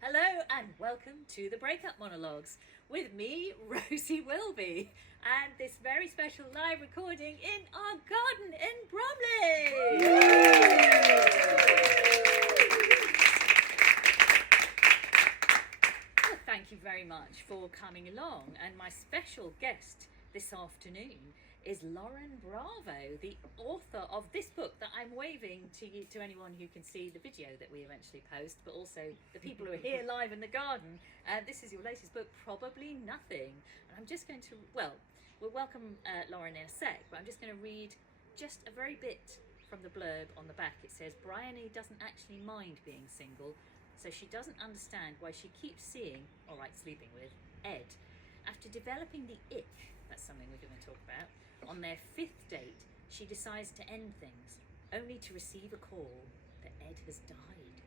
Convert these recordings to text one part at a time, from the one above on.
Hello and welcome to the Breakup Monologues with me, Rosie Wilby, and this very special live recording in our garden in Bromley. Well, thank you very much for coming along, and my special guest this afternoon is Lauren Bravo, the author of this book that I'm waving to you, to anyone who can see the video that we eventually post, but also the people who are here live in the garden. This is your latest book, Probably Nothing. And I'm just going to, we'll welcome Lauren in a sec, but I'm just going to read just a very bit from the blurb on the back. It says, Bryony doesn't actually mind being single, so she doesn't understand why she keeps seeing, sleeping with, Ed. After developing the ick, that's something we're going to talk about, on their fifth date, she decides to end things, only to receive a call that Ed has died.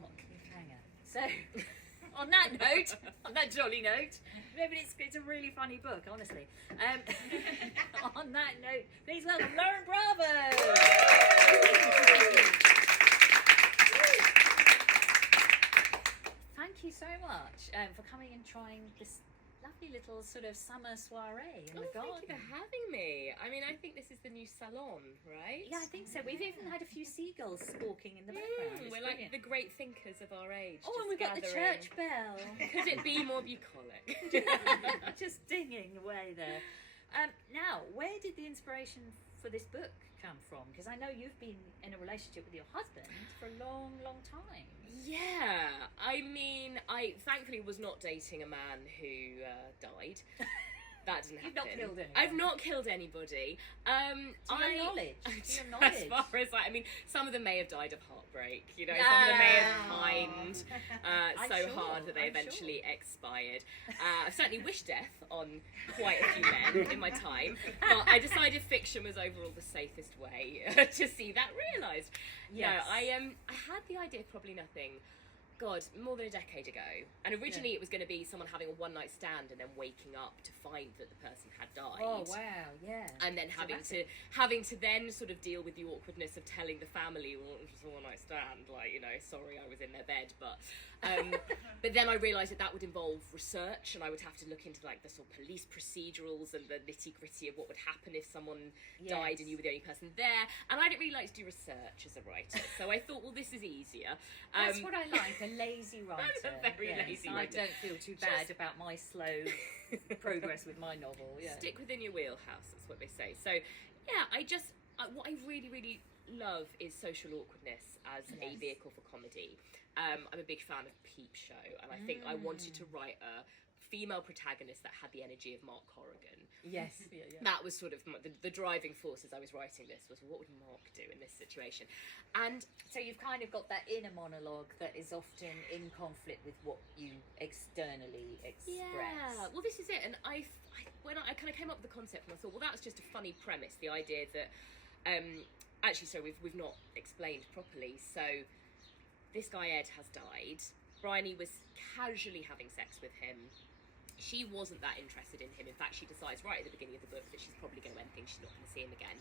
What cliffhanger. So, on that note, on that jolly note, maybe it's a really funny book, honestly. On that note, please welcome Lauren Bravo! Thank you so much for coming and trying this lovely little sort of summer soiree in the garden. Thank you for having me. I mean, I think this is the new salon, right? Yeah, I think so. We've even had a few seagulls squawking in the background. We're like the great thinkers of our age. Oh, and we've got the church bell. Could it be more bucolic? Just dinging away there. Now, where did the inspiration for this book come from? Because I know you've been in a relationship with your husband for a long, long time. Yeah, I mean, I thankfully was not dating a man who died. That didn't happen. You've not killed anyone. I've not killed anybody. To your knowledge. As far as I mean, some of them may have died of heartbreak. You know, some of them may have pined so hard that they eventually expired. I've certainly wished death on quite a few men in my time, but I decided fiction was overall the safest way to see that realised. Yes. No, I had the idea of Probably Nothing. God, more than a decade ago. And originally it was going to be someone having a one-night stand and then waking up to find that the person had died. Oh, wow, yeah. And then having to then sort of deal with the awkwardness of telling the family, well, it was a one-night stand, like, you know, sorry, I was in their bed, but then I realised that would involve research, and I would have to look into like the sort of police procedurals and the nitty-gritty of what would happen if someone died and you were the only person there. And I didn't really like to do research as a writer, so I thought, well, this is easier. That's what I like, a lazy writer. A very lazy writer. I don't feel too bad about my slow progress with my novel. Yeah. Stick within your wheelhouse, that's what they say. So, yeah, what I really, really love is social awkwardness as a vehicle for comedy. I'm a big fan of Peep Show, and I think I wanted to write a female protagonist that had the energy of Mark Corrigan. Yes. That was sort of the driving force as I was writing this, was what would Mark do in this situation? And so you've kind of got that inner monologue that is often in conflict with what you externally express. Yeah, well, this is it. And when I kind of came up with the concept, and I thought, well, that's just a funny premise, the idea that actually, so we've not explained properly. So this guy Ed has died. Bryony was casually having sex with him. She wasn't that interested in him. In fact, she decides right at the beginning of the book that she's probably going to end things. She's not going to see him again.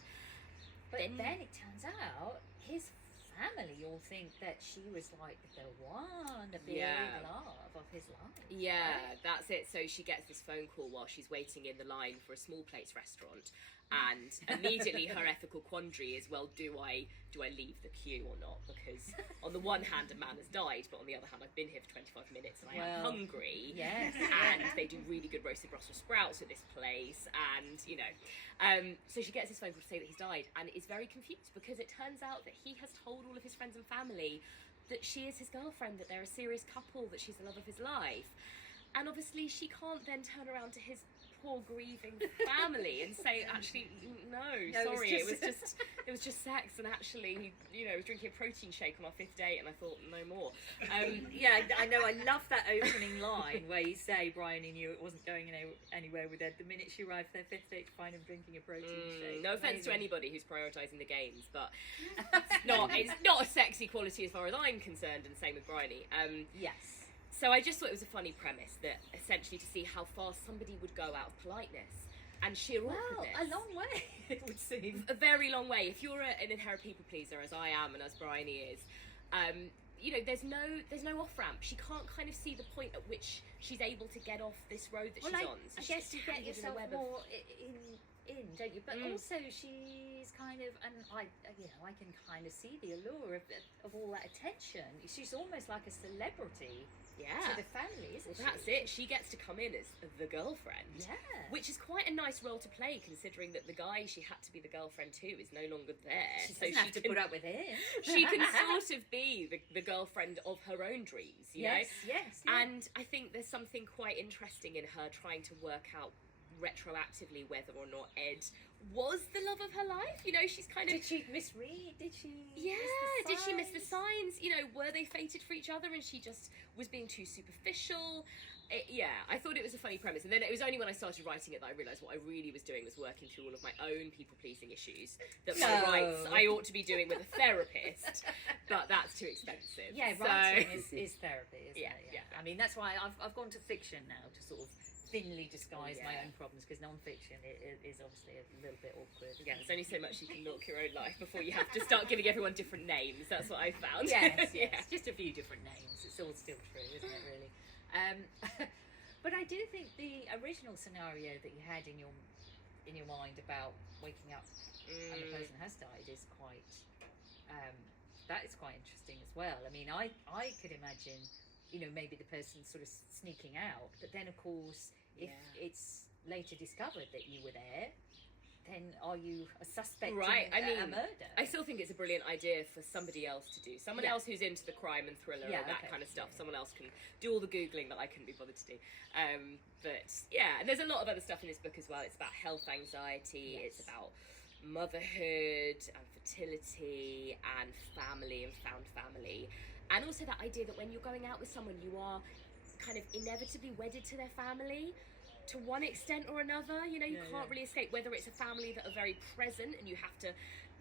But then it turns out his family all think that she was like the one, the big love of his life. Yeah, right? That's it. So she gets this phone call while she's waiting in the line for a small plates restaurant, and immediately her ethical quandary is, well, do I leave the queue or not? Because on the one hand, a man has died, but on the other hand, I've been here for 25 minutes and I am hungry. Yes. And they do really good roasted Brussels sprouts at this place, and you know, so she gets this phone call to say that he's died, and is very confused because it turns out that he has told all of his friends and family that she is his girlfriend, that they're a serious couple, that she's the love of his life. And obviously she can't then turn around to his poor grieving family and say, actually, no, sorry, it was just sex, and actually, he was drinking a protein shake on our fifth date, and I thought, no more. Yeah, I know, I love that opening line where you say Bryony knew it wasn't going anywhere with Ed the minute she arrived for their fifth date to find him drinking a protein shake. No offence to anybody who's prioritising the gains, but it's not a sexy quality as far as I'm concerned, and same with Bryony. Yes. So I just thought it was a funny premise that essentially to see how far somebody would go out of politeness and sheer awkwardness. A long way, it would seem. A very long way. If you're an inherent people pleaser, as I am and as Bryony is, You know, there's no off ramp. She can't kind of see the point at which she's able to get off this road that she's on. So I guess you get yourself more in, don't you? But also she's kind of, and I can kind of see the allure of all that attention. She's almost like a celebrity. To the family, isn't she? That's it. She gets to come in as the girlfriend. Yeah. Which is quite a nice role to play, considering that the guy she had to be the girlfriend to is no longer there. She doesn't have to put up with him. She can sort of be the girlfriend of her own dreams, you know? Yes. And I think there's something quite interesting in her trying to work out retroactively whether or not Ed was the love of her life. You know, she's kind of... Did she misread? Did she did she miss the signs? You know, were they fated for each other and she just was being too superficial? I thought it was a funny premise. And then it was only when I started writing it that I realised what I really was doing was working through all of my own people-pleasing issues that by rights I ought to be doing with a therapist, but that's too expensive. Yeah, writing is therapy, isn't it? Yeah. I mean, that's why I've gone to fiction now to sort of thinly disguise my own problems, because non-fiction is obviously a little bit awkward. Yeah, there's only so much you can milk your own life before you have to start giving everyone different names. That's what I found. Yes, just a few different names. It's all still true, isn't it, really? But I do think the original scenario that you had in your mind about waking up and the person has died is quite that is quite interesting as well. I mean, I could imagine, you know, maybe the person sort of sneaking out, but then of course if it's later discovered that you were there, then are you a suspect in a murder? I still think it's a brilliant idea for somebody else to do. Someone else who's into the crime and thriller and that kind of stuff. Someone else can do all the Googling that I couldn't be bothered to do. And there's a lot of other stuff in this book as well. It's about health anxiety. It's about motherhood and fertility and family and found family. And also that idea that when you're going out with someone, you are kind of inevitably wedded to their family to one extent or another. You know, you can't really escape, whether it's a family that are very present and you have to,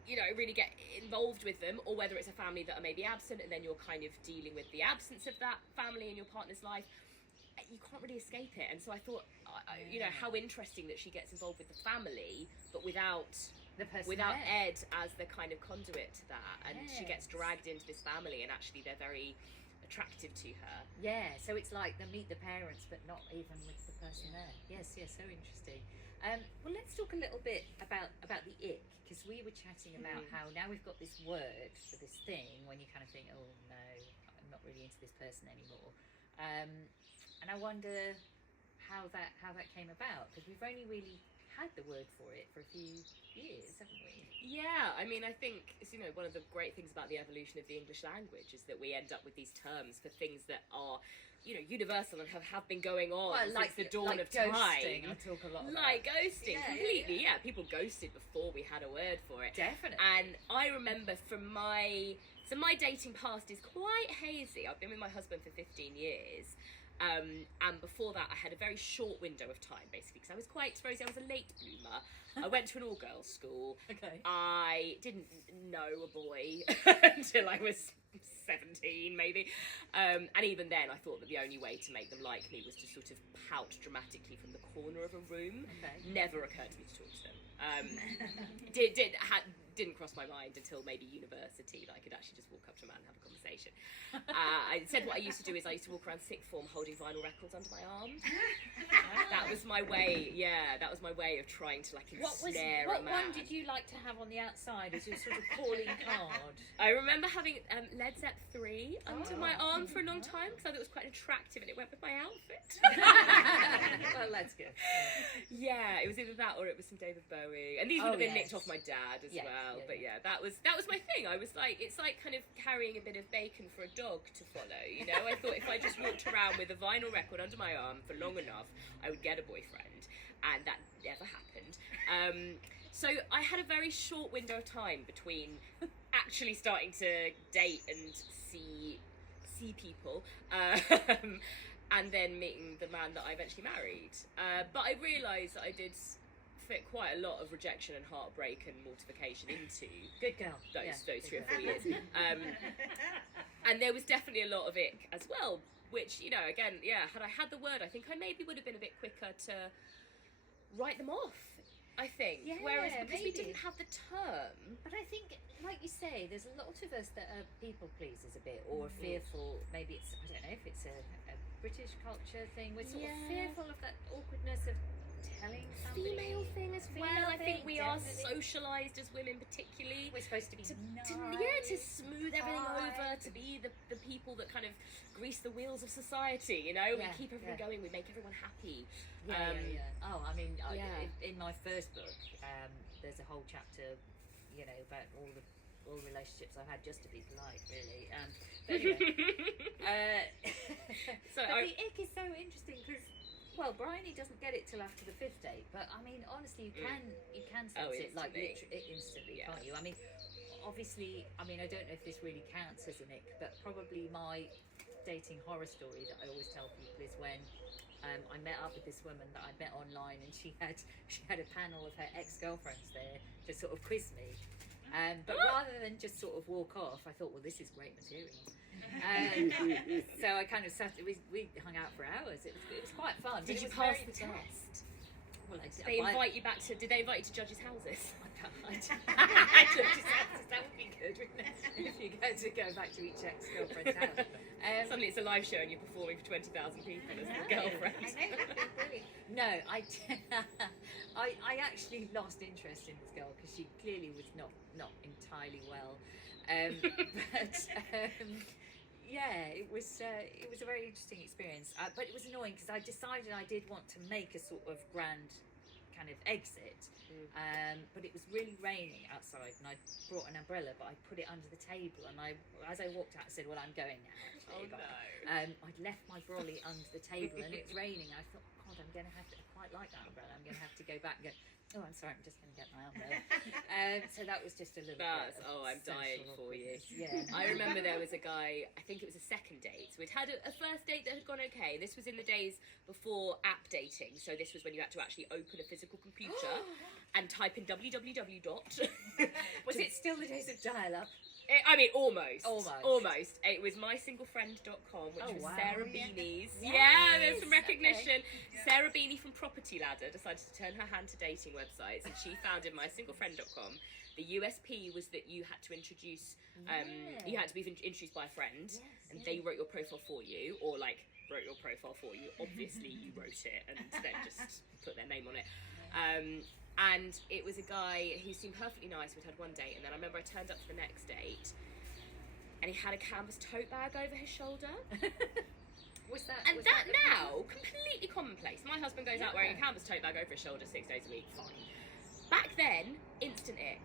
you know, really get involved with them, or whether it's a family that are maybe absent and then you're kind of dealing with the absence of that family in your partner's life. You can't really escape it. And so I thought, you know, how interesting that she gets involved with the family, but without Ed as the kind of conduit to that. And she gets dragged into this family and actually they're very attractive to her. Yeah, so it's like they meet the parents but not even with the person there. Yes, so interesting. Well, let's talk a little bit about the ick, because we were chatting about how now we've got this word for this thing when you kind of think, oh no, I'm not really into this person anymore. And I wonder how that came about, because we've only really had the word for it for a few years, haven't we? Yeah, I mean, I think, you know, one of the great things about the evolution of the English language is that we end up with these terms for things that are, you know, universal and have been going on since the dawn of ghosting, time. I talk a lot about. Like ghosting, completely. Yeah, people ghosted before we had a word for it. Definitely. And I remember from my dating past is quite hazy. I've been with my husband for 15 years. And before that I had a very short window of time, basically, because I was a late bloomer. I went to an all-girls school. Okay. I didn't know a boy until I was 17 maybe, and even then I thought that the only way to make them like me was to sort of pout dramatically from the corner of a room. Never occurred to me to talk to them. Didn't cross my mind until maybe university that I could actually just walk up to a man and have a conversation. Instead, what I used to do is I used to walk around sixth form holding vinyl records under my arm. That was my way. Yeah, that was my way of trying to like ensnare a man. What one did you like to have on the outside as your sort of calling card? I remember having Led Zepp 3 under my arm for a long time because I thought it was quite attractive and it went with my outfit. Well, that's good. Yeah, it was either that or it was some David Bowie, and these would have been nicked off my dad as well. But that was my thing. I was like, it's like kind of carrying a bit of bacon for a dog to follow. You know, I thought if I just walked around with a vinyl record under my arm for long enough, I would get a boyfriend, and that never happened. So I had a very short window of time between actually starting to date and see people, and then meeting the man that I eventually married. But I realised that I did fit quite a lot of rejection and heartbreak and mortification into good girl those 3 or 4 years. And there was definitely a lot of ick as well, which, you know, again, had I had the word, I think I maybe would have been a bit quicker to write them off. I think. Yeah, Whereas because we maybe. didn't have the term. But I think, like you say, there's a lot of us that are people pleasers a bit, or fearful. Maybe it's, I don't know if it's a British culture thing. We're sort of fearful of that awkwardness of telling somebody. Female thing as well. Female I think thing, we are definitely. socialised as women, particularly. We're supposed to be To nice. smooth everything over, to be the people that kind of grease the wheels of society, you know? We Yeah, keep everything yeah. going, we make everyone happy. Yeah. Oh, I mean, Yeah. in my first book, there's a whole chapter, you know, about all the relationships I've had just to be polite, really. But anyway, So but the ick is so interesting because, well, Bryony doesn't get it till after the 5th date. But I mean, honestly, you can sense it like instantly, Yeah. can't you? I mean, obviously, I mean, I don't know if this really counts as an ick, but probably my dating horror story that I always tell people is when I met up with this woman that I met online, and she had a panel of her ex-girlfriends there to sort of quiz me. But rather than just sort of walk off, I thought, well, this is great material. So I kind of sat. We hung out for hours. It was quite fun. did you pass the test? Well, Did they invite you back to? Did they invite you to judges' houses? That would be good, wouldn't it? If you go back to each ex-girlfriend's house. Suddenly it's a live show and you're performing for 20,000 people as the girlfriend. I know, that'd be brilliant. No, I actually lost interest in this girl because she clearly was not entirely well. Yeah, it was a very interesting experience. But it was annoying because I decided I did want to make a sort of grand kind of exit. But it was really raining outside, and I brought an umbrella, but I put it under the table, and as I walked out, I said, well, I'm going now. Actually. Oh, no. I'd left my brolly under the table, and it was raining. I thought, God, I'm going to have to, I quite like that umbrella. I'm going to have to go back and go, oh, I'm sorry, I'm just going to get my umbrella. So that was just a little bit of I'm dying for you. Yeah. I remember there was a guy, I think it was a second date. So we'd had a first date that had gone okay. This was in the days before app dating. So this was when you had to actually open a physical computer and type in www. Was it still the days of dial-up? I mean, almost. Almost. It was mysinglefriend.com, which was wow. Sarah Oh, yeah. Beanie's. Yes. Yeah, there's some recognition. Okay. Sarah Beanie from Property Ladder decided to turn her hand to dating websites, and she founded mysinglefriend.com. The USP was that you had to introduce, you had to be introduced by a friend, and they wrote your profile for you, or like wrote your profile for you. Obviously, you wrote it and then just put their name on it. And it was a guy who seemed perfectly nice. We'd had one date, and then I remember I turned up for the next date, and he had a canvas tote bag over his shoulder. Was that now completely commonplace. My husband goes out wearing a canvas tote bag over his shoulder 6 days a week. Fine. Back then, instant ick.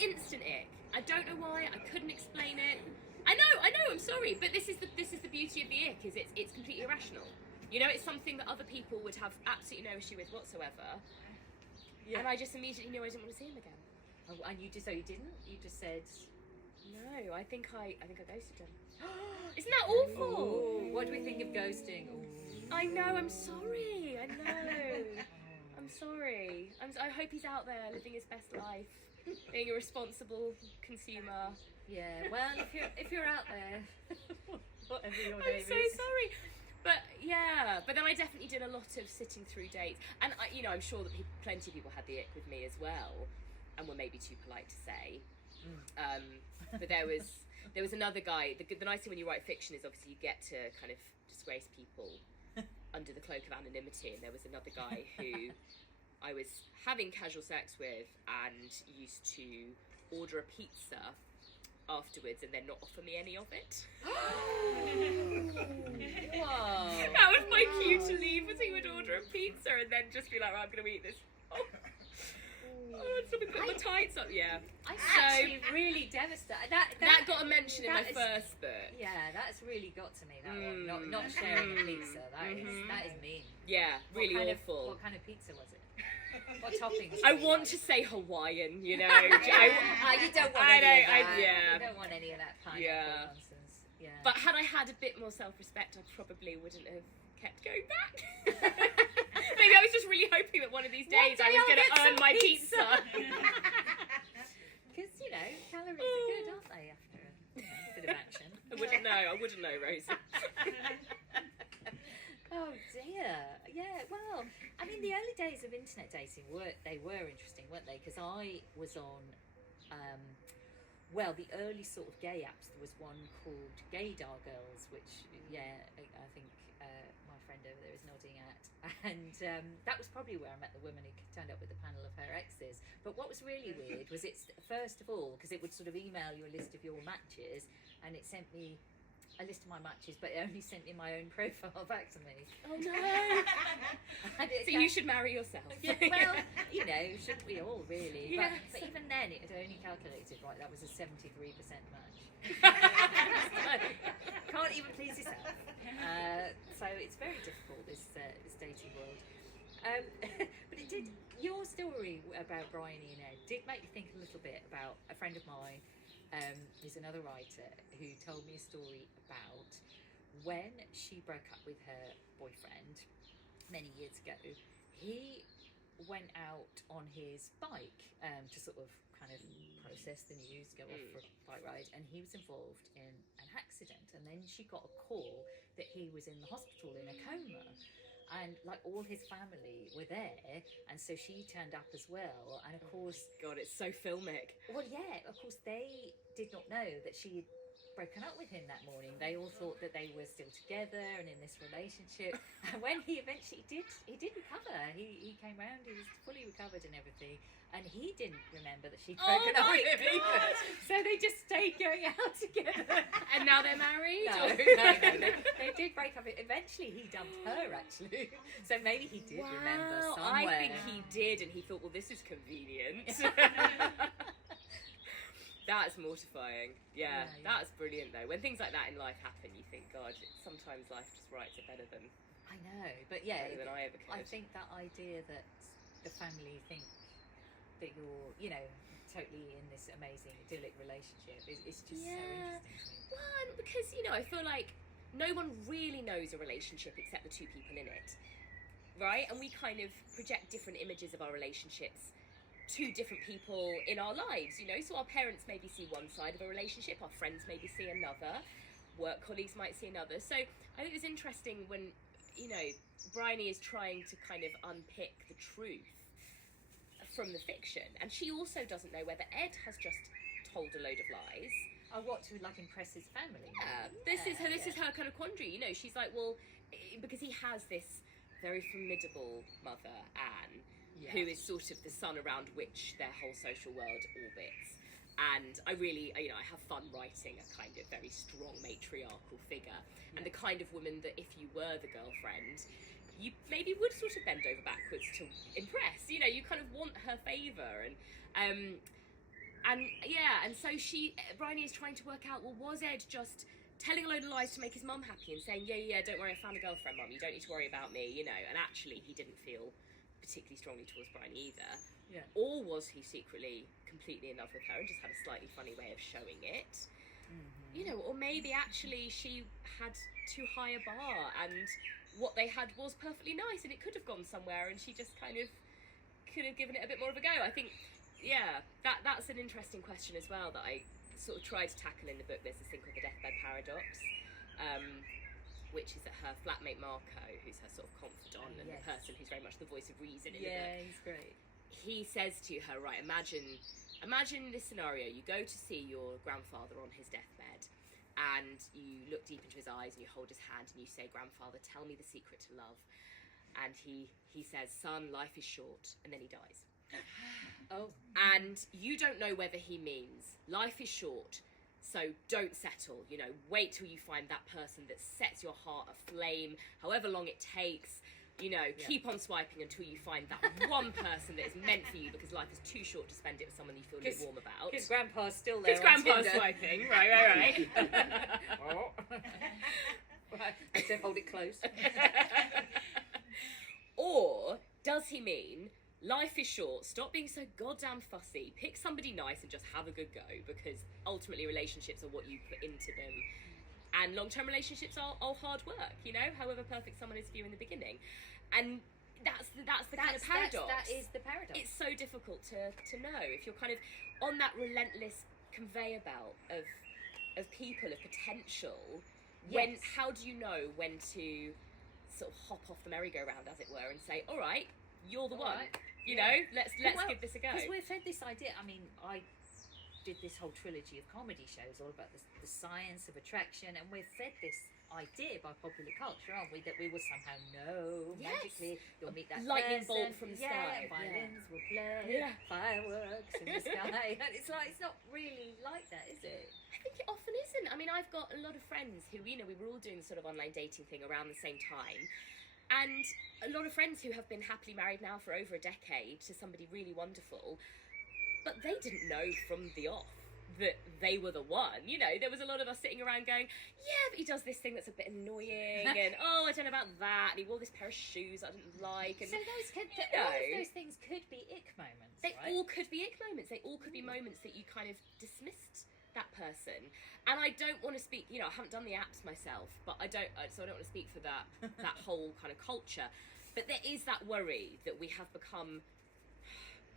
Instant ick. I don't know why. I couldn't explain it. I know. I'm sorry, but this is the beauty of the ick. Is it's completely irrational. You know, it's something that other people would have absolutely no issue with whatsoever. Yeah. And I just immediately knew I didn't want to see him again. Oh, and you just said no. I think I ghosted him. Isn't that awful? Ooh, what do we think of ghosting? Ooh. I know. I'm sorry. I know. I'm sorry. I hope he's out there living his best life, being a responsible consumer. Yeah. Well, if you're out there, whatever your name is. I'm so sorry. But yeah, but then I definitely did a lot of sitting through dates, and I'm sure that plenty of people had the ick with me as well, and were maybe too polite to say. But there was another guy. The nice thing when you write fiction is obviously you get to kind of disgrace people under the cloak of anonymity, and there was another guy who I was having casual sex with and used to order a pizza afterwards and then not offer me any of it. Whoa. That was my cue to leave, was he would order a pizza and then just be like, right, I'm going to eat this. Oh, something put my tights up, yeah. I'm actually really devastated. That got a mention in my first book. Yeah, that's really got to me, that one. Not sharing a pizza. That is mean. Yeah, really awful. What kind of pizza was it? What toppings? I want to say Hawaiian, you know. You don't want any of that. Yeah. You don't want any of that pineapple nonsense. Yeah. But had I had a bit more self-respect, I probably wouldn't have kept going back. Maybe I was just really hoping that one of these days I was going to earn my pizza. Because, calories are good, aren't they, after a bit of action? I wouldn't know, Rosie. Oh dear. Yeah. Well, I mean, the early days of internet dating were interesting, weren't they? Because I was on, um, well, the early sort of gay apps. There was one called Gaydar Girls, which I think my friend over there is nodding at, and that was probably where I met the woman who turned up with a panel of her exes. But what was really weird was it's first of all because it would sort of email you a list of your matches, and it sent me a list of my matches, but it only sent me my own profile back to me. Oh no! So you should marry yourself. Yeah, well, you know, shouldn't we all really? Yes. But even then, it had only calculated right. That was a 73% match. Can't even please yourself. So it's very difficult this dating world. But it did. Your story about Bryony and Ed did make me think a little bit about a friend of mine. Who's another writer who told me a story about when she broke up with her boyfriend many years ago. He went out on his bike to sort of kind of process the news, go off for a bike ride, and he was involved in an accident. And then she got a call that he was in the hospital in a coma. And like all his family were there, and so she turned up as well. And of course, God, it's so filmic. well, yeah, of course they did not know that she had broken up with him that morning. They all thought that they were still together and in this relationship. And when he eventually did recover. He came round, he was fully recovered and everything. And he didn't remember that she'd broken up with him either. So they just stayed going out together. And now they're married? No. They did break up. Eventually he dumped her, actually. So maybe he did remember somewhere. I think he did, and he thought, well, this is convenient. That's mortifying. Yeah, that's brilliant, though. When things like that in life happen, you think, God, sometimes life just writes it better than... I know, but yeah, better than I ever could. I think that idea that the family think that you're, you know, totally in this amazing idyllic relationship is just so interesting to me. One, because, you know, I feel like no one really knows a relationship except the two people in it, right? And we kind of project different images of our relationships to different people in our lives, you know? So our parents maybe see one side of a relationship, our friends maybe see another, work colleagues might see another. So I think it was interesting when, you know, Bryony is trying to kind of unpick the truth from the fiction, and she also doesn't know whether Ed has just told a load of lies. Oh, what, to like impress his family? This is her kind of quandary, you know. She's like, well, because he has this very formidable mother, Anne, who is sort of the sun around which their whole social world orbits. And I really, you know, I have fun writing a kind of very strong matriarchal figure, and the kind of woman that if you were the girlfriend, you maybe would sort of bend over backwards to impress. You know, you kind of want her favour, and so Bryony is trying to work out, well, was Ed just telling a load of lies to make his mum happy and saying, yeah, don't worry, I found a girlfriend, Mum, you don't need to worry about me, you know, and actually he didn't feel particularly strongly towards Bryony either. Yeah. Or was he secretly completely in love with her and just had a slightly funny way of showing it? Mm-hmm. You know, or maybe actually she had too high a bar and what they had was perfectly nice and it could have gone somewhere and she just kind of could have given it a bit more of a go. I think, yeah, that's an interesting question as well that I sort of tried to tackle in the book. There's this thing called the deathbed paradox, which is that her flatmate Marco, who's her sort of confidant and the person who's very much the voice of reason in the book. Yeah, he's great. He says to her, right, imagine this scenario. You go to see your grandfather on his deathbed and you look deep into his eyes and you hold his hand and you say, Grandfather, tell me the secret to love. And he says, son, life is short, and then he dies. Oh. And you don't know whether he means life is short, so don't settle, you know, wait till you find that person that sets your heart aflame, however long it takes, you know, keep on swiping until you find that one person that is meant for you, because life is too short to spend it with someone you feel lukewarm about. His grandpa's still there. His grandpa's swiping, right. Oh. Right, don't hold it close. Or does he mean life is short, stop being so goddamn fussy, pick somebody nice and just have a good go, because ultimately relationships are what you put into them, and long-term relationships are hard work, you know, however perfect someone is for you in the beginning. And that's the kind of paradox. That is the paradox. It's so difficult to know if you're kind of on that relentless conveyor belt of people, of potential. How do you know when to sort of hop off the merry-go-round, as it were, and say, all right, you're the one. Right. You know, let's give this a go. Because we're fed this idea. I mean, I did this whole trilogy of comedy shows all about the science of attraction, and we're fed this idea by popular culture, aren't we, that we will somehow know magically you'll meet that lightning person, bolt from the sky, violins will play, fireworks in the sky, and it's like, it's not really like that, is it? I think it often isn't. I mean, I've got a lot of friends who, you know, we were all doing the sort of online dating thing around the same time, and a lot of friends who have been happily married now for over a decade to somebody really wonderful, but they didn't know from the off that they were the one. You know, there was a lot of us sitting around going, yeah, but he does this thing that's a bit annoying, and oh, I don't know about that, and he wore this pair of shoes I didn't like, and So all of those things could be ick moments, they right? all could be ick moments. They all could be moments that you kind of dismissed that person. And I don't want to speak, you know, I haven't done the apps myself, but so I don't want to speak for that whole kind of culture. But there is that worry that we have become,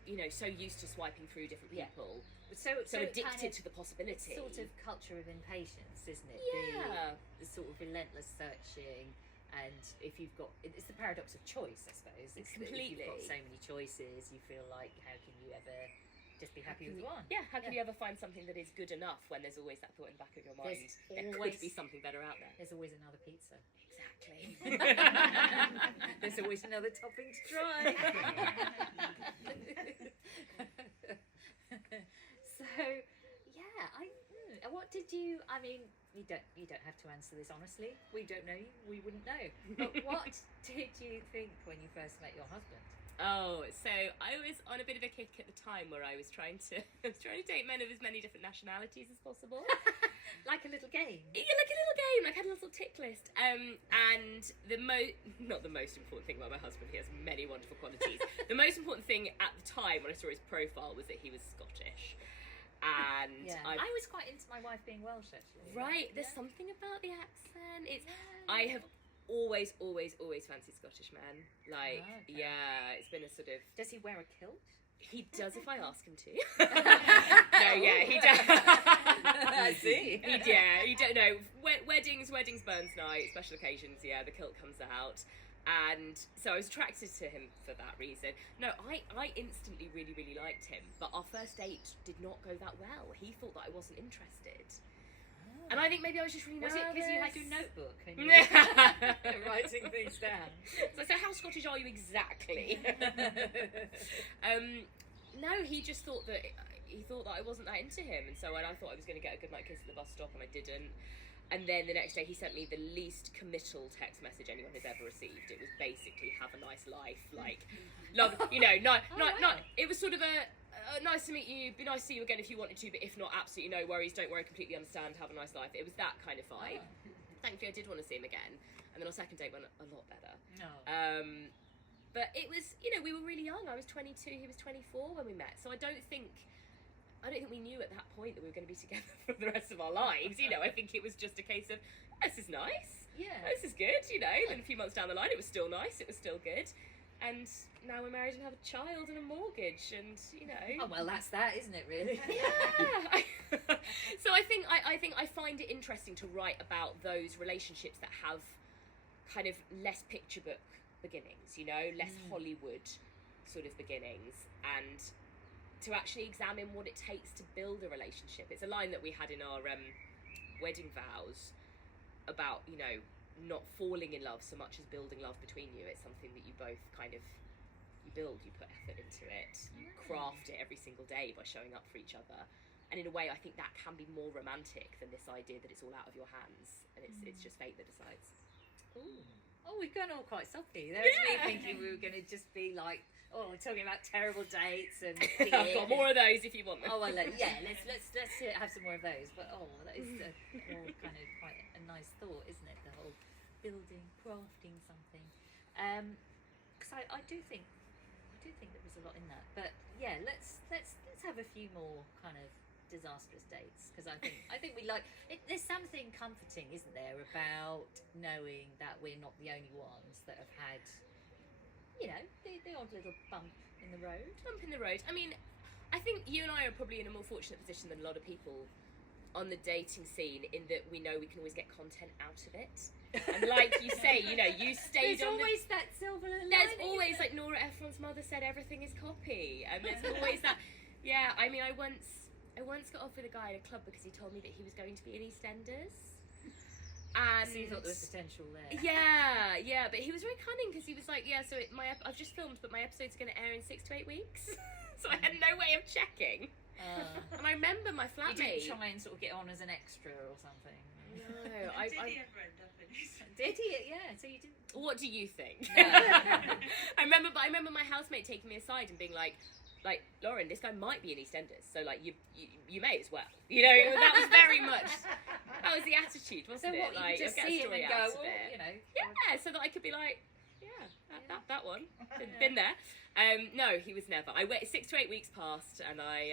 you know, so used to swiping through different people, so addicted kind of to the possibility. Sort of culture of impatience, isn't it? Yeah. The sort of relentless searching, and if you've got, it's the paradox of choice, I suppose. It's Completely. If you've got so many choices, you feel like, how can you ever just be happy with one? Yeah, how can you ever find something that is good enough when there's always that thought in the back of your mind? There could be something better out there. There's always another pizza. Exactly. There's always another topping to try. So, yeah, what did you? I mean, you don't have to answer this honestly. We don't know you. We wouldn't know. But what did you think when you first met your husband? Oh, so I was on a bit of a kick at the time where I was trying to date men of as many different nationalities as possible. Like a little game. Yeah, like a little game. Like I had a little tick list. And not the most important thing about my husband, he has many wonderful qualities. The most important thing at the time when I saw his profile was that he was Scottish. And I was quite into my wife being Welsh, actually. Right, there's something about the accent. I have always fancied Scottish men. Like, it's been a sort of... Does he wear a kilt? He does if I ask him to. No, yeah, he does. I see. He don't know. Weddings, Burns night, special occasions, the kilt comes out. And so I was attracted to him for that reason. No, I instantly really, really liked him, but our first date did not go that well. He thought that I wasn't interested. And I think maybe I was just really nervous. Was it because you had your notebook and you were writing things down? So how Scottish are you exactly? No, he just thought that I wasn't that into him, and so when I thought I was going to get a goodnight kiss at the bus stop, and I didn't. And then the next day he sent me the least committal text message anyone has ever received. It was basically, have a nice life, like, love, you know, it was sort of a nice to meet you, be nice to see you again if you wanted to, but if not, absolutely no worries, don't worry, completely understand, have a nice life. It was that kind of vibe. Thankfully I did want to see him again, and then our second date went a lot better. But it was, you know, we were really young. I was 22, he was 24 when we met, so I don't think we knew at that point that we were going to be together for the rest of our lives. You know, I think it was just a case of, this is nice. Yeah. This is good, you know. Then a few months down the line, it was still nice. It was still good. And now we're married and have a child and a mortgage and, you know. Oh, well, that's that, isn't it, really? Yeah. So I think I find it interesting to write about those relationships that have kind of less picture book beginnings, you know, less Hollywood sort of beginnings, and to actually examine what it takes to build a relationship. It's a line that we had in our wedding vows about, you know, not falling in love so much as building love between you. It's something that you both kind of, you build, you put effort into it, you craft it every single day by showing up for each other. And in a way, I think that can be more romantic than this idea that it's all out of your hands and it's just fate that decides. Ooh. Oh, we've gone all quite soppy. There was me thinking we were going to just be like, we're talking about terrible dates and. I've got more of those if you want them. Oh well, let's have some more of those. But that is all kind of quite a nice thought, isn't it? The whole building, crafting something. Because I do think there was a lot in that. But yeah, let's have a few more kind of disastrous dates, because I think we like it. There's something comforting, isn't there, about knowing that we're not the only ones that have had, you know, the odd little bump in the road. I mean, I think you and I are probably in a more fortunate position than a lot of people on the dating scene in that we know we can always get content out of it. And like you say, you know, you stayed There's on always that silver lining. There's always, like Nora Ephron's mother said, everything is copy. And there's always that. Yeah, I mean, I once got off with a guy at a club because he told me that he was going to be in EastEnders. And so you thought there was potential there. Yeah, but he was very cunning because he was like, yeah, so I've just filmed, but my episode's going to air in 6 to 8 weeks. So I had no way of checking. And I remember my flatmate. You didn't try and sort of get on as an extra or something. No, Did he ever end up in EastEnders? Did he? Yeah. So you didn't. What do you think? No. I remember my housemate taking me aside and being like, Lauren, this guy might be in EastEnders, so like you may as well. You know, that was very much that was the attitude, wasn't So it? what, Like, you could just get a see him story and out go, of it. you know. Yeah, so that I could be like, that one, been there. No, he was never. I waited 6 to 8 weeks passed, and I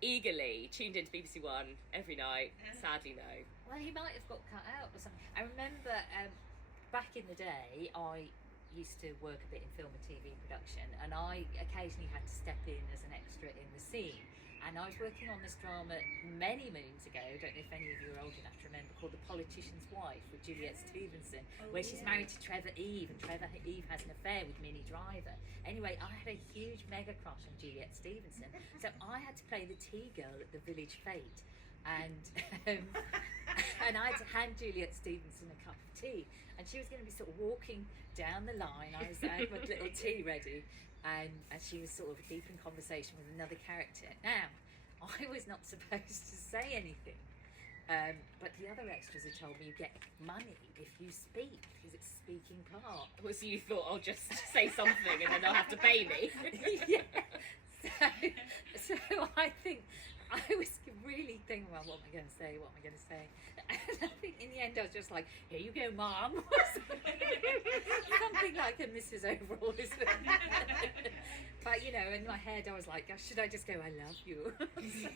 eagerly tuned into BBC One every night. Sadly, no. Well, he might have got cut out or something. I remember back in the day, I used to work a bit in film and TV production, and I occasionally had to step in as an extra in the scene. And I was working on this drama many moons ago, I don't know if any of you are old enough to remember, called The Politician's Wife with Juliet Stevenson, where she's married to Trevor Eve, and Trevor Eve has an affair with Minnie Driver. Anyway, I had a huge mega crush on Juliet Stevenson, so I had to play the tea girl at the Village Fete. And and I had to hand Juliet Stevenson a cup of tea, and she was going to be sort of walking down the line. I had my little tea ready, and she was sort of deep in conversation with another character. Now, I was not supposed to say anything, but the other extras had told me you get money if you speak, because it's a speaking part. Well, so you thought I'll just say something and then they'll have to pay me. Yeah. So I think I was really thinking, well, what am I going to say? What am I going to say? And I think in the end I was just like, here you go, Mom. Something like a Mrs. Overall. But, you know, in my head I was like, should I just go, I love you? But, yeah.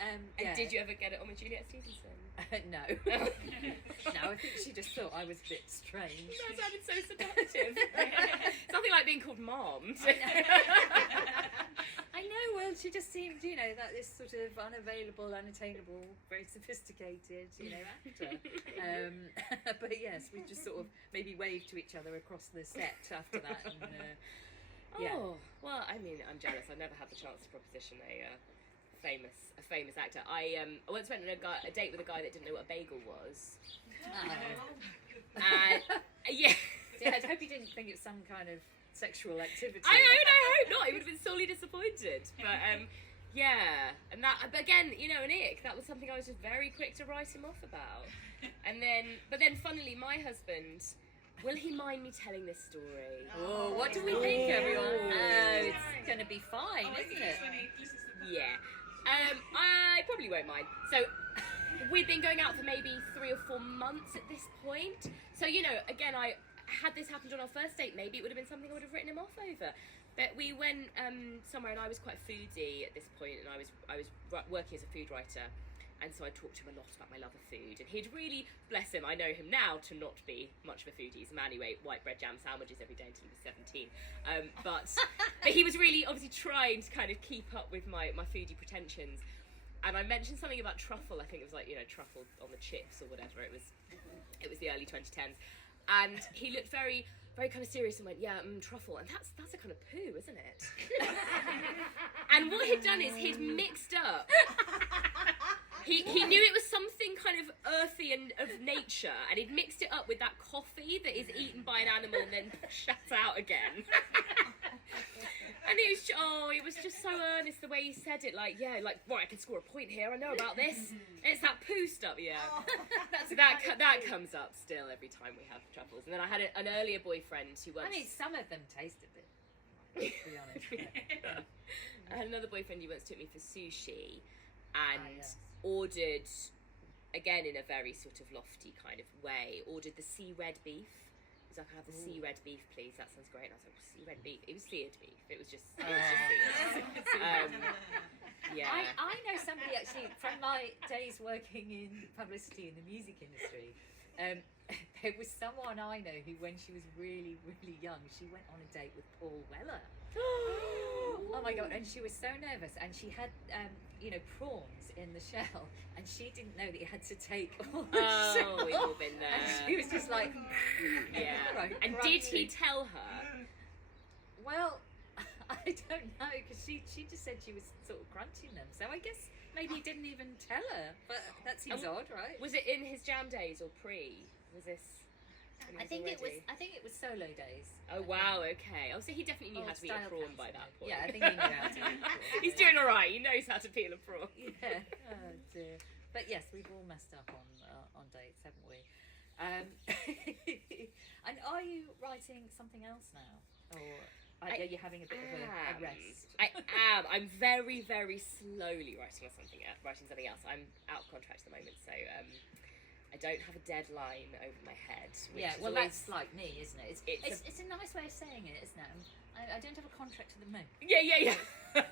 And did you ever get it on with Juliet Stevenson? No. No, I think she just thought I was a bit strange. That sounded so seductive. It's nothing like being called Mom. I know, well, she just seemed, you know, that this sort of unavailable, unattainable, very sophisticated, you know, actor. But yes, we just sort of maybe waved to each other across the set after that. And, yeah. Oh, well, I mean, I'm jealous. I never had the chance to proposition a famous actor. I once went on a date with a guy that didn't know what a bagel was. And yeah. Yeah, I hope you didn't think it was some kind of sexual activity. I hope not. He would have been sorely disappointed. But yeah, and that. But again, you know, an ick. That was something I was just very quick to write him off about. But then, funnily, my husband. Will he mind me telling this story? Oh, what do we think, everyone? It's going to be fine, isn't it? Yeah. I probably won't mind. So, we'd been going out for maybe 3 or 4 months at this point. So, you know, again, had this happened on our first date, maybe it would have been something I would have written him off over. But we went somewhere, and I was quite foodie at this point, and I was working as a food writer. And so I talked to him a lot about my love of food. And he'd really, bless him, I know him now to not be much of a foodie. He's a man who ate white bread jam sandwiches every day until he was 17. But he was really obviously trying to kind of keep up with my foodie pretensions. And I mentioned something about truffle. I think it was like, you know, truffle on the chips or whatever. It was the early 2010s. And he looked very, very kind of serious and went, yeah, truffle. And that's a kind of poo, isn't it? And what he'd done is he'd mixed up... He knew it was something kind of earthy and of nature, and he'd mixed it up with that coffee that is eaten by an animal and then shut out again. And it was just so earnest the way he said it, like, yeah, like, right, I can score a point here, I know about this. It's that poo stuff, yeah. So that comes up still every time we have truffles. And then I had an earlier boyfriend who once... I mean, some of them taste a bit, to be honest. I had another boyfriend who once took me for sushi, and... yes. Ordered, again in a very sort of lofty kind of way, ordered the sea red beef. He was like, I'll have the sea red beef, please. That sounds great. And I was like, sea red beef? It was seared beef. It was just seared. Yeah. I know somebody actually from my days working in publicity in the music industry. There was someone I know who, when she was really, really young, she went on a date with Paul Weller. Oh my God, and she was so nervous, and she had prawns in the shell, and she didn't know that you had to take all the Oh, shell we've all been off. there. And she was just like, Yeah. right, And right. did he tell her? Well, I don't know, because she just said she was sort of crunching them. So I guess maybe he didn't even tell her. But that seems odd, right? Was it in his jam days or pre? Was this? when he I think already- it was solo days. Oh wow, okay. Oh, so he definitely knew Old how to be a style prawn pants, by isn't that it? point. Yeah, I think he knew how to be a prawn. He's doing all right. He knows how to peel a prawn. Yeah. Oh dear. But yes, we've all messed up on dates, haven't we? And are you writing something else now, or are you having a bit of a rest? I am. I'm very, very slowly writing something else. I'm out of contract at the moment, so I don't have a deadline over my head. Which Yeah, is well, always- that's like me, isn't it? It's a nice way of saying it, isn't it? I don't have a contract at the moment. Yeah.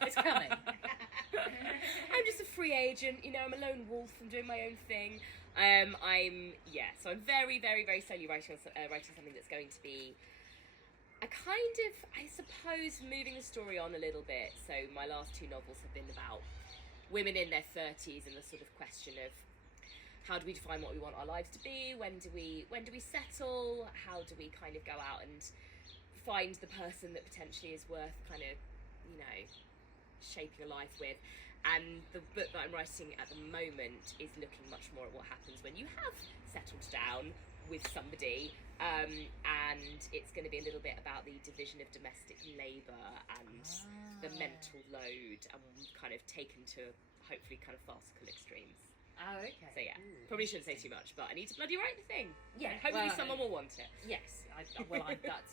It's coming. I'm just a free agent, I'm a lone wolf. I'm doing my own thing. So I'm very, very, very slowly writing something that's going to be a kind of, I suppose, moving the story on a little bit. So my last two novels have been about women in their 30s and the sort of question of how do we define what we want our lives to be? When do we settle? How do we kind of go out and find the person that potentially is worth kind of, shaping a life with? And the book that I'm writing at the moment is looking much more at what happens when you have settled down with somebody, and it's going to be a little bit about the division of domestic labour and the mental load, and kind of taken to hopefully kind of farcical extremes. Oh, okay. So yeah, Ooh, probably shouldn't say too much, but I need to bloody write the thing. Yeah, And hopefully well, someone will want it. Yes, that's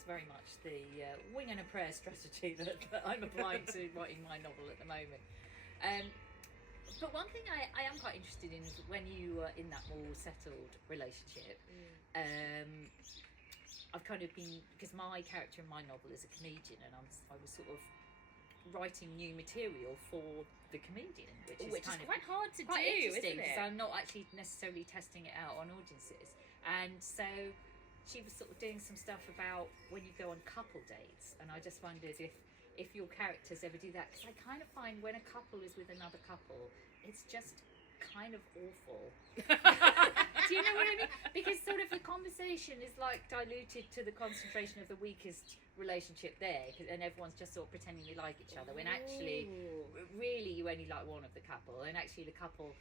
very much the wing and a prayer strategy that I'm applying to writing my novel at the moment. But one thing I am quite interested in is when you are in that more settled relationship. I've kind of been, because my character in my novel is a comedian, and I was sort of writing new material for the comedian, which is quite hard to quite do, interesting, isn't it? because I'm not actually necessarily testing it out on audiences. And so she was sort of doing some stuff about when you go on couple dates, and I just wondered if your characters ever do that, because I kind of find when a couple is with another couple, it's just kind of awful. Do you know what I mean? Because sort of the conversation is like diluted to the concentration of the weakest relationship there, and everyone's just sort of pretending you like each other, when actually really you only like one of the couple, and actually the couple,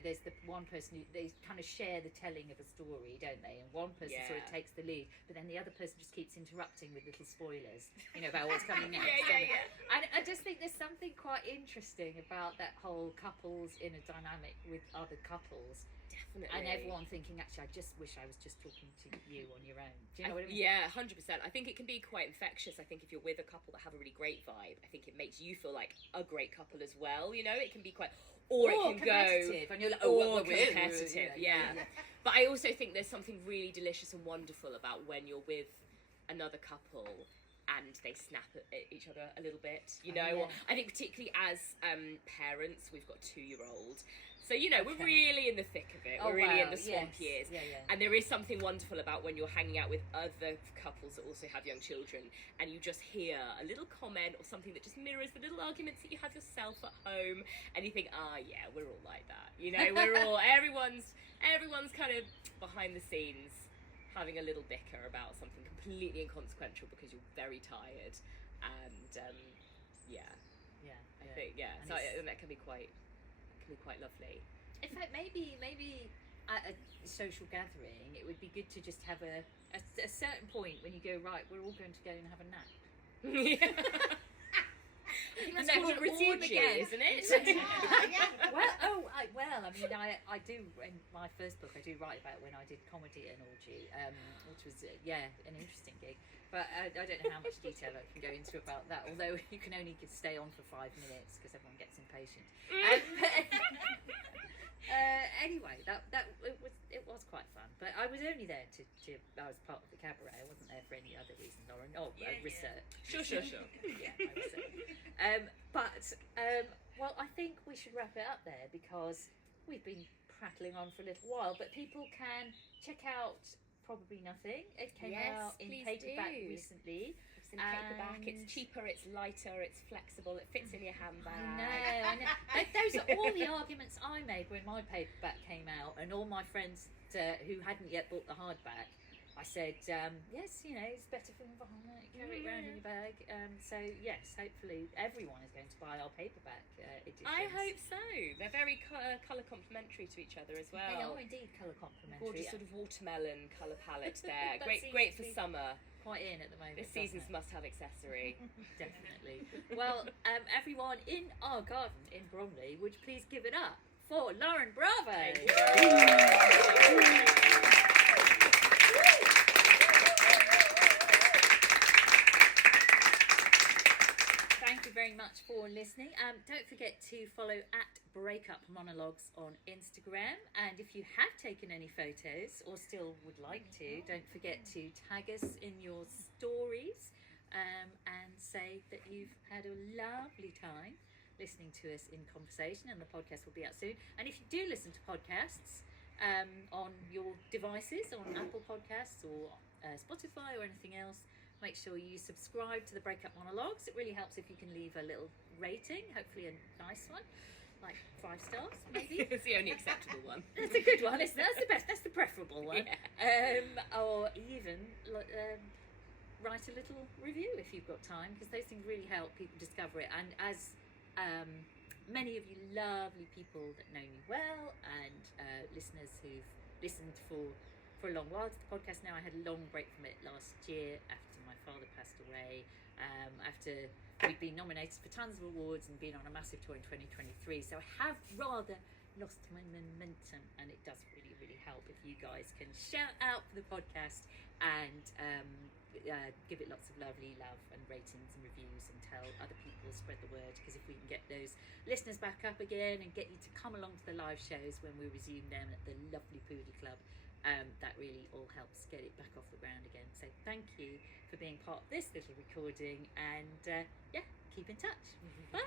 there's the one person who, they kind of share the telling of a story, don't they? And one person sort of takes the lead, but then the other person just keeps interrupting with little spoilers, about what's coming next. Yeah. And I just think there's something quite interesting about that whole couples in a dynamic with other couples. Definitely. And everyone thinking, actually, I just wish I was just talking to you on your own. Do you know what I mean? Yeah, 100%. I think it can be quite infectious. I think if you're with a couple that have a really great vibe, I think it makes you feel like a great couple as well. It can be quite, or it can competitive, and you're like, or well, competitive. Yeah. But I also think there's something really delicious and wonderful about when you're with another couple and they snap at each other a little bit, I think particularly as parents, we've got a 2-year-old, so we're really in the thick of it. We're really in the swamp years, and there is something wonderful about when you're hanging out with other couples that also have young children, and you just hear a little comment or something that just mirrors the little arguments that you have yourself at home, and you think, yeah, we're all like that, we're all everyone's kind of behind the scenes having a little bicker about something completely inconsequential because you're very tired, and I think so that can be quite lovely. In fact, maybe at a social gathering, it would be good to just have a certain point when you go, right, we're all going to go and have a nap. I think And that's then called we're an all orgy, again. isn't it? I do, in my first book, I do write about when I did comedy at an orgy, which was, an interesting gig. But I don't know how much detail I can go into about that, although you can only stay on for 5 minutes because everyone gets impatient. Anyway, it was quite fun. But I was only there I was part of the cabaret. I wasn't there for any other reason, Lauren. Research. Sure. Yeah, I was there. Well, I think we should wrap it up there because we've been prattling on for a little while. But people can check out Probably Nothing. It came Yes, out in please paperback do. recently. It's in paperback, And- it's cheaper, it's lighter, it's flexible, it fits in your handbag. I know. Those are all the arguments I made when my paperback came out, and all my friends who hadn't yet bought the hardback. I said, yes, you know, it's better from behind, carry it around in your bag. So, yes, hopefully everyone is going to buy our paperback editions. I hope so. They're very colour complementary to each other as well. They are indeed colour complementary. Gorgeous sort of watermelon colour palette there. That seems great to for be summer. Quite in at the moment. This doesn't season's it? must-have accessory. Definitely. Well, everyone in our garden in Bromley, would you please give it up for Lauren Bravo? Thank you very much. Thank you very much for listening. Don't forget to follow at Breakup Monologues on Instagram. And if you have taken any photos or still would like to, don't forget to tag us in your stories and say that you've had a lovely time listening to us in conversation, and the podcast will be out soon. And if you do listen to podcasts on your devices, on Apple Podcasts or Spotify or anything else, make sure you subscribe to the Breakup Monologues. It really helps if you can leave a little rating, hopefully a nice one, like 5 stars maybe. It's the only acceptable one. That's a good one, isn't it? That's the best, that's the preferable one. Yeah. Or even write a little review if you've got time, because those things really help people discover it. And as many of you lovely people that know me well, and listeners who've listened for a long while to the podcast now, I had a long break from it last year after my father passed away, after we'd been nominated for tons of awards and been on a massive tour in 2023, so I have rather lost my momentum, and it does really, really help if you guys can shout out for the podcast and give it lots of lovely love and ratings and reviews, and tell other people, spread the word, because if we can get those listeners back up again and get you to come along to the live shows when we resume them at the lovely Poodle Club, that really all helps get it back off the ground again. So thank you for being part of this little recording, and yeah, keep in touch. Bye.